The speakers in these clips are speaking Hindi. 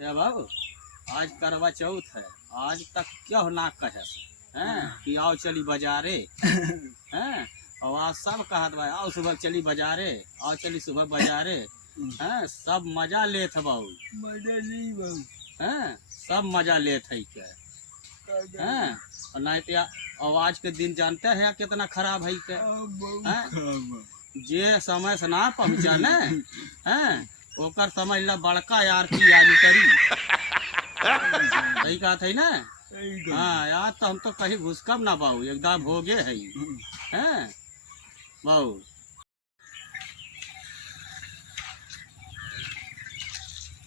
ते बाबू आज करवा चौथ है, आज तक क्या ना कहे हैं कि आओ चली बाजारे हैं। और आज सब कहत भाई आओ सुबह चली बाजारे, आओ चली सुबह बाजारे हैं। सब मजा लेत है बाबू, मजा नहीं बाबू हैं सब मजा लेत है क्या हैं। और नहीं तो और आज के दिन जानते हैं कितना खराब है क्या हैं। जे समय से ना पहुँचा न हैं ओकर समझ ला बड़का यार की याद करी सही कहा था ना। हाँ यार तो हम तो कहीं घुसकब ना बाबू, एकदम हो गए है हैं बाबू।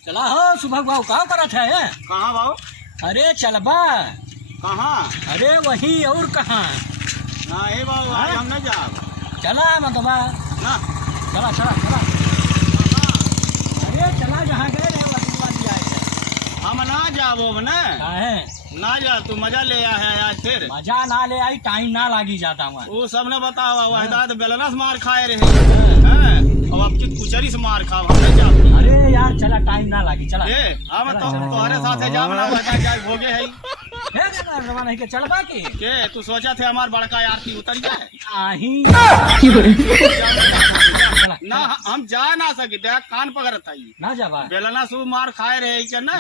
चला हो सुबह बाबू कहाँ करत है? कहाँ बाबू? अरे चलबा कहाँ? अरे वही और कहाँ ना हे बाबू आज हम न जाब चला मतबा ना। चला चला चला अरे चला जहाँ गए रहे वही वाली आए थे। हम ना जाबो न काहे ना जा, तू मजा ले आया है आज फिर। मजा ना ले आई, टाइम ना लागी जाता वहाँ। वो सब ने बतावा वहदा तो बेलना से मार खाए रहे हैं और आपकी कुचरी से मार खा हम नहीं जाब। अरे यार चला टाइम ना लागी चला। ए हम तो तुम्हारे साथ जाब ना वहदा जाए भोगे है नहीं के चलबा के तू सोचा थे हमार बड़का यार की उतर जाए आही ना। हम जा ना सके देख कान पकड़त है ना जाबा बेलना से मार खाए रहे क्या ना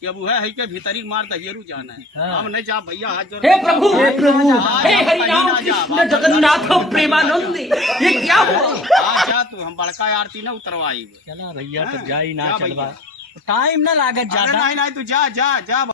कि अब वह है के भीतरी मार दहियरू जाना है। हम नहीं जा भैया हाथ जोड़। हे प्रभु हे हरि राम कृष्ण जगन्नाथ प्रेमानंद ये क्या हुआ? जा तू हम बड़का आरती ना उतरवाई। चला भैया तो जाई ना जा चलबा, भैया। टाइम ना लागत अरे ज्यादा। नहीं नहीं तू जा जा जा।